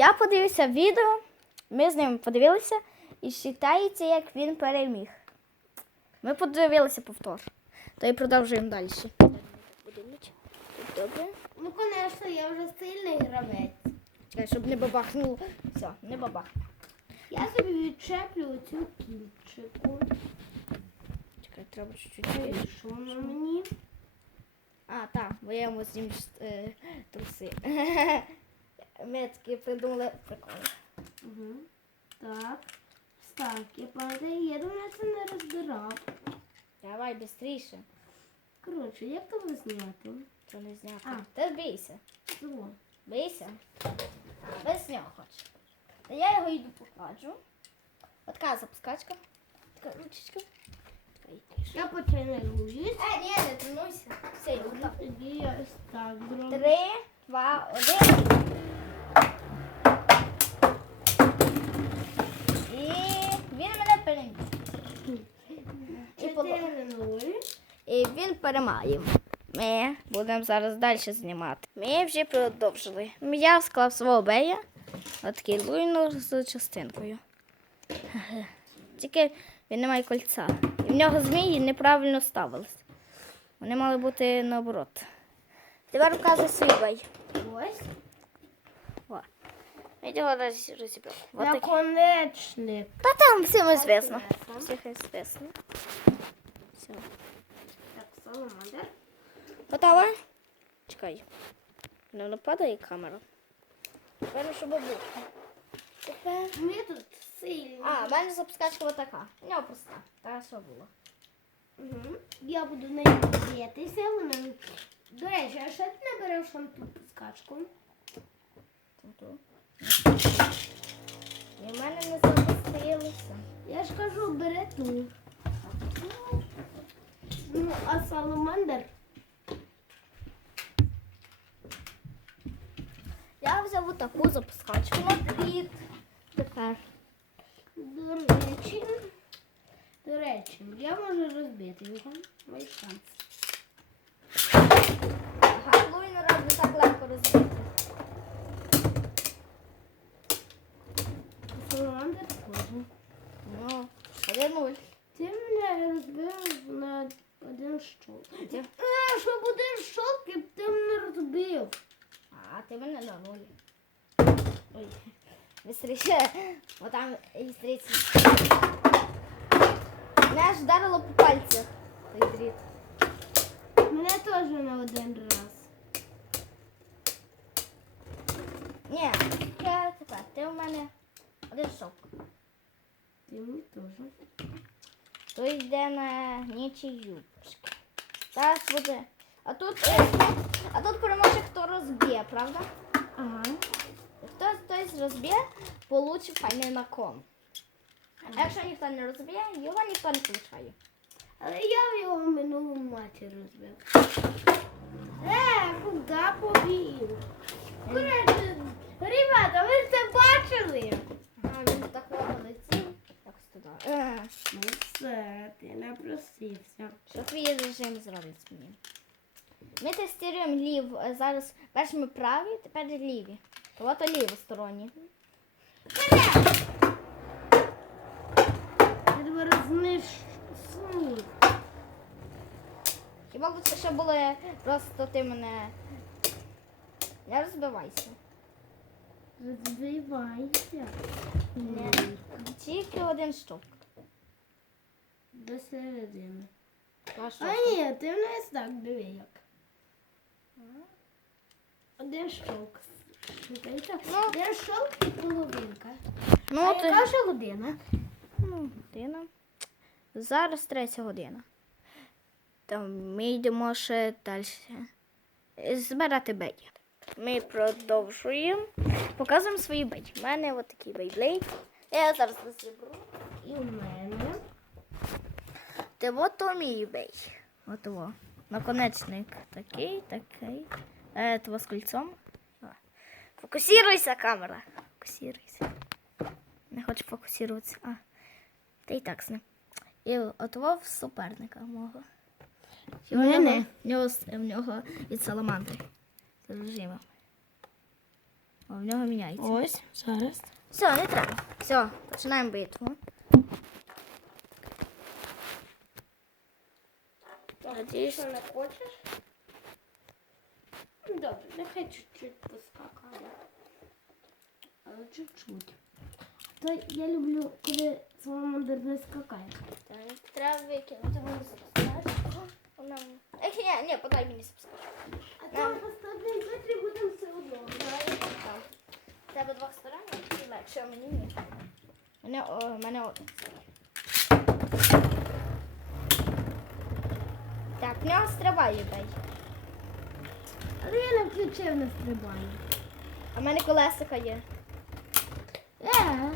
Я подивився відео, ми з ним подивилися і вважається, як він переміг. Ми подивилися повтор. То і продовжуємо далі. Добре. Ну, звісно, я вже сильний гравець. Чекай, щоб не бабахнуло. Все, не бабах. Я собі відчеплю оцю кільчику. Чекай, треба чуть-чуть. І що на мені? А, так, бо я йому з ним е, труси. Ми таки придумали прикол. Угу. Так. Так, я пам'ятаю, я думаю, це не розбирав. Давай швидше. Коротше, як того зняти? Що не зняти. А. Та бійся. Чого? Бийся. Без нього хоч. Та я його йду покладу. От така запускачка. Така ручечка. Я потренуюсь. Е, ні, не тренуйся. Все, я готова. Тоді я так зроблю. Три, два, один. І він мене переміг. І він перемагає. Ми будемо зараз далі знімати. Ми вже продовжили. Я склав свого бея. Отакий луйнур з частинкою. Тільки він не має кольця. І в нього змії неправильно ставились. Вони мали бути наоборот. Тепер вказуй свій бей. Ось. Я його. Вот. Наконечник. Та там всім известно. Всіх известно. Все. Так, саламандр. Готова? Чекай. Не нападає камера. Тепер щоб був. Тепер. Ми тут сильні. А, в мене запускачка отака. У нього проста. Та що було? Угу. Я буду нею битися. Вона... До речі, а що ти не береш там ту скачку? Ту-ту. І в мене не запустилося. Я ж кажу, бери ту. Ну, а саламандр? Я взяв отаку запускачку плід. Тепер. До речі, до речі, я можу розбити його. Мій шанс. Галуйнера не так легко розбити. Саламандр теж. Ну, один нуль. Ти мене розбив на один щолк. Ти- Е, щоб один щолк, ти мене розбив. А, ти мене на нулі. Ой, быстріше. Отам быстріше. Мене аж вдарило по пальцях. Той дріт. Мене теж на один раз. Ні, я тепер. Ти у мене один шок. Ти мені теж. То йде на нічию. Зараз буде. А тут, е, а тут переможе, хто розб'є, правда? Ага. Хто хтось розб'є, получить файний након. А якщо ніхто не розб'є, його ніхто не получає. Але я його в минулому матчі розбив. Е, куди побіг? Ребята, ви це бачили? А, він такого летів. Туди. Е, Ну все, ти напросився. Що твій режим зробить мені? Ми тестуємо лів. е, Зараз перш ми праві, тепер ліві. То от лівосторонні. Я тебе рознищу. Хіба б це ще було просто ти мене. Не розбивайся. Розбивайся. Ні. Тільки один штук. До середини. Штуки. А ні, ти в нас так диви як. Один. Шукається. Ну. Один шовк і половинка. Ну, а ти... яка ж година? Ну, година. Зараз третя година. Там ми йдемо ще далі. Збирати беді. Ми продовжуємо. Показуємо свої беді. У мене от такий бейблейд. Я зараз розібру. І у мене. Це от мій бей. От во. Наконечник. Такий, такий. Е, того з кольцом. Фокусируйся, камера. Фокусируйся. Не хочу фокусуватися. А. Та й так з ним. І от во в суперника мого. В нього, в нього від саламандри. З режимом. О. О, в нього міняється. Ось, зараз. Все, не треба. Все, починаємо битву. Надіюсь. Що не хочеш? Ну, Добре, нехай чуть-чуть поскакає. Але чуть-чуть. То я люблю, коли саламандр не скакає. Так, треба викинути? Вона... Ех, ні, ні, подай мені спускати. А там поставлю метрі будемо все одно. Треба двох сторон, і легше, а мені ні. Мене, о, мене один. Так, в нього стрибає бей. Але я не включив на стрибання. А в мене колесика є. Е,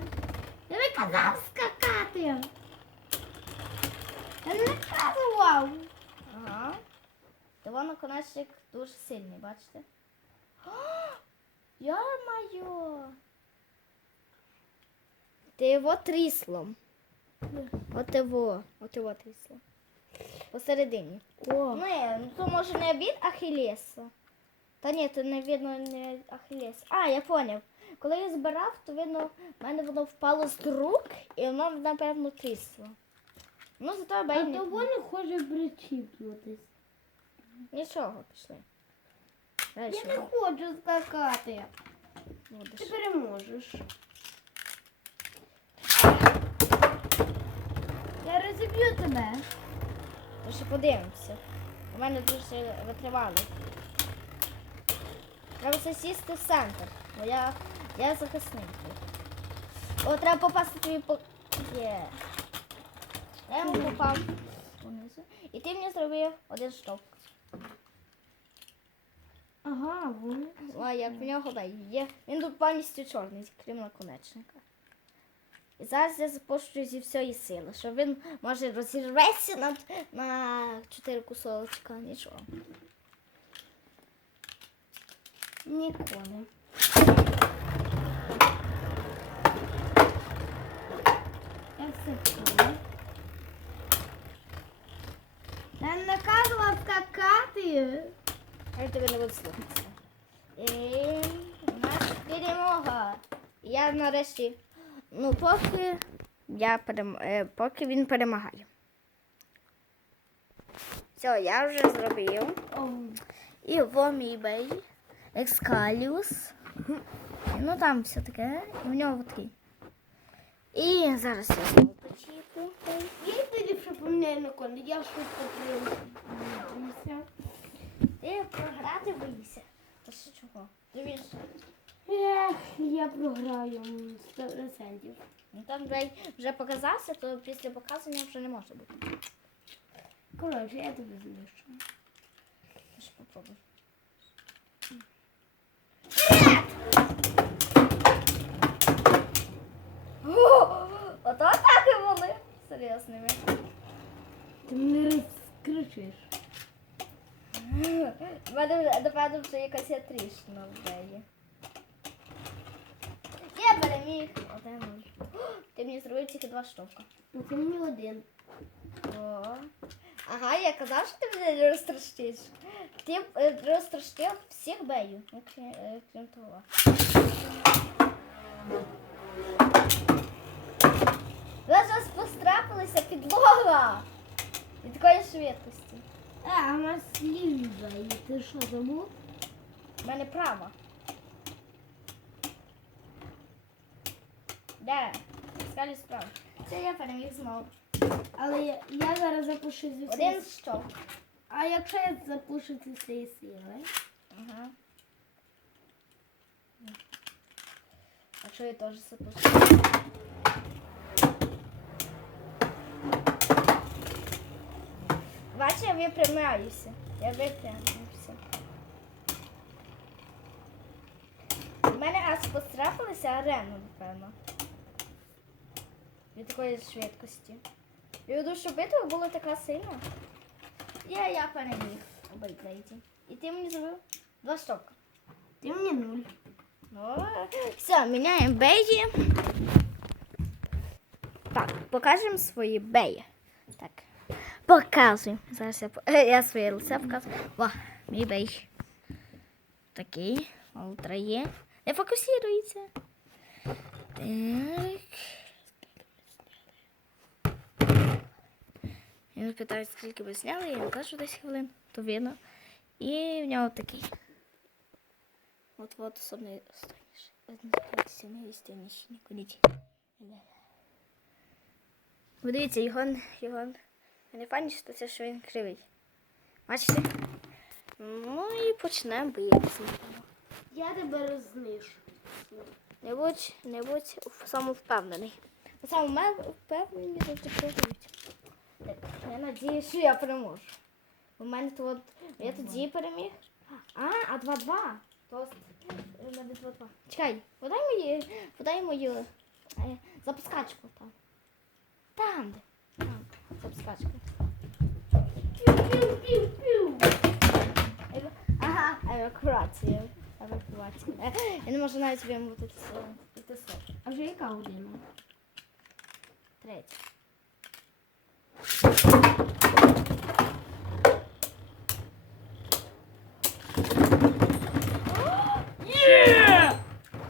я не казав скакати. Я не казував. Наконечник дуже сильний, бачите? Йо-моє! Ти його тріслом. От його, от його трісло. Посередині. О, Ні, ну то може не від Ахілеса. Та ні, то не видно не від А, я поняв. Коли я збирав, то видно, в мене воно впало з рук і воно, напевно, трісло. Ну, зато а бей не... того не хоче причіплюватись. Нічого, пішли. Далі Я не хочу скакати. будеш. Ти переможеш. Я розіб'ю тебе. То ще подивимося. У мене дуже витривало. Треба все сісти в центр, бо я, я захисник. О, треба попасти тобі по. Є. Я йому попав унизу. І ти мені зробив один штовх. Ага, вони. А як в нього бей є. Він тут повністю чорний, крім наконечника. І зараз я запущу зі всієї сили, що він може розірветься на, на чотири кусочка, нічого. Ніколи. Я все чую. Я наказував скакати. Я тебе не буду слухатися. І у нас перемога. Я нарешті, ну поки я перем... е, поки він перемагає. Все, я вже зробив. І во мій бей. Екскаліус. Ну там все таке. І в нього такий. І зараз я знову почіпу. я тоді вже поміняю на коні. Я швидко приймуся. Ти програти боїшся. Та що чого? Дивіться. Ех, я програю 100%. Ну там бей вже показався, то після показування вже не може бути. Коротше, я тебе знищу. Ще попробуй. Ото так і були. Серйозними. Ти мене розкричиш. У мене вже, напевно, вже якась є тріщина в неї. Я переміг. Один нуль. О, Ти мені зробив тільки два штовка. Ну ти мені один. О. Ага, я казав, що ти мене розтрощиш. Ти е, розтрощив всіх беїв, ну, крім, е, крім того. Ви зараз пострапилися підлога від такої швидкості. А, а у нас ліва. І ти що, забув? У мене права. Де? Скалі справа. Це я переміг знову. Але я, я зараз запушу зі Один всієї... штовх. А якщо я запушу зі всієї сили? Ага. А що я теж запущу? Бачиш, я випрямляюся. Я випрямлюся. У мене аж потрапилася арена, напевно. Від такої швидкості. І одну, що битва була така сильна. Я, я переміг у. І ти мені зробив два штока. Ти мені нуль. Ну, все, міняємо беї. Так, покажемо свої беї. Так. Показуємо. Зараз я, я своє лице показую. О, мій бей. Такий. Ултра є. Не фокусується. Так. Він питає, скільки ви зняли, я кажу 10 хвилин, то видно. І в нього такий. От от особливий останніший. Сімейний конічі. Ви дивіться, його, його що це, що він кривий. Бачите? Ну і почнемо битися. Я тебе рознишу. Не будь, не будь самовпевнений. Самовпевнені завжди програють. Так, Я надію, що я переможу. У мене то от, я тоді переміг. А, а 2-2. То у мене 2-2. Чекай, подай мої, подай мою е, запускачку там. Там, де? Ага, евакуація. Евакуація. Я не можу навіть вимовити це слово. Це. А вже яка година? Третє.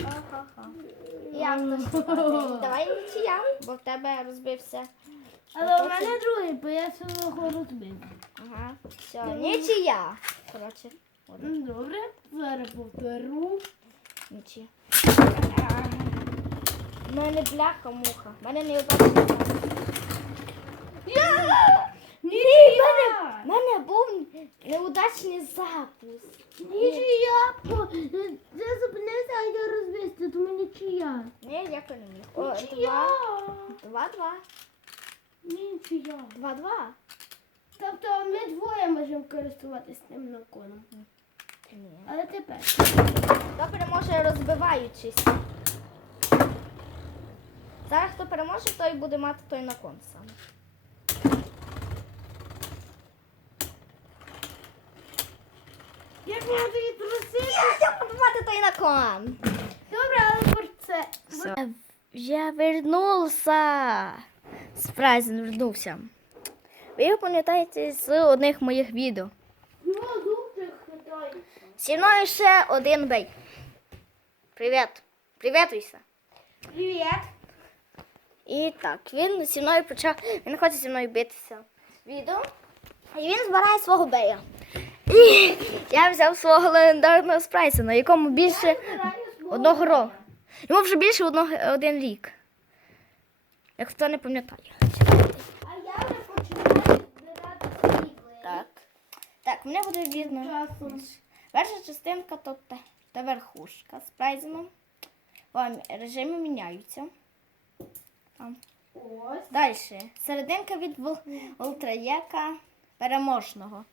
Ха-ха-ха. Я. Давай нічия, бо в тебе розбився. Але у мене другий, бо я свого розбив. Ага. Все, нічия. Коротше, Ну, Добре, зараз повторю. нічия. У мене бляха муха. У мене не. Нічия! У мене був неудачний запуск. Нічия! по- Я зупинився, а я розбився, тому нічия. Ні, я переміг. О, Нічия! два, два, два. Нічия. Два, два. Тобто ми двоє можемо користуватися тим наконом. Ні. Але тепер. Хто переможе розбиваючись. Зараз хто переможе, той буде мати той након саме. Як можна її трусити? Я буду мати той након. Добре, але про це. Все. Я вернувся. Спрайзен вернувся. Ви його пам'ятаєте з одних моїх відео. Ну. Зі мною ще один бей. Привіт. Привітуйся. Привіт. І так, він зі мною почав. Він хоче зі мною битися. Відео. І він збирає свого бея. І я взяв свого легендарного спрайса, на якому більше одного року. Йому вже більше одного, один рік. Як хто не пам'ятає. А я вже починаю збирати свій Так. Так, мене буде видно. Перша частинка то та, та верхушка з прайзеном. О, режими міняються. Там. Ось. Далі. Серединка від ультраєка переможного.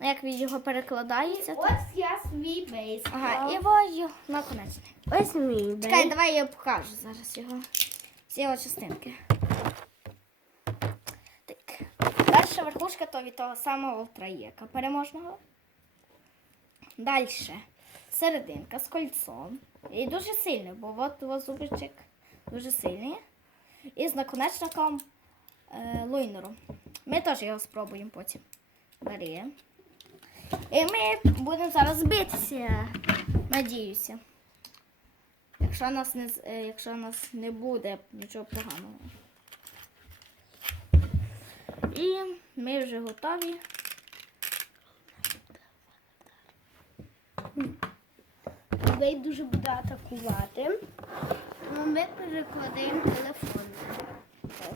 Ну, як від його перекладається. то- Ось я свій бейс. Ага, і вою наконечник. Ось мій бейс. Чекай, давай я покажу зараз його. Всі частинки. Так. Перша верхушка то від того самого ультраєка переможного. Далі. Серединка з кольцом. І дуже сильний, бо от його зубчик дуже сильний. І з наконечником е, лойнером. Ми теж його спробуємо потім. Бери. І ми будемо зараз битися. Надіюся. Якщо нас не, е, якщо нас не буде нічого поганого. І ми вже готові. Бей дуже буде атакувати. Тому ми перекладаємо телефон. Так,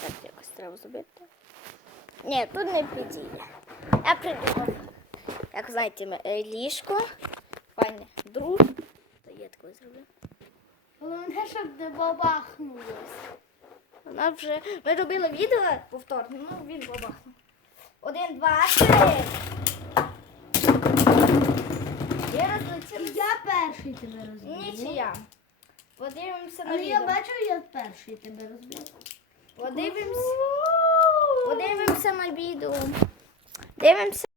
так якось треба зробити. Ні, тут не підійде. Я придумав. Як знаєте, е, ліжко, файне друг. Такою зроблю. Головне, щоб не бабахнулося. Вона вже. Ми робили відео повторне, ну він бабахнув. Один, два, три. Я розлетів. Я перший тебе розбив. Нічия. Подивимося на Але я бачу, я перший тебе розбив. Подивимося. Подивимося на відео. Дивимося.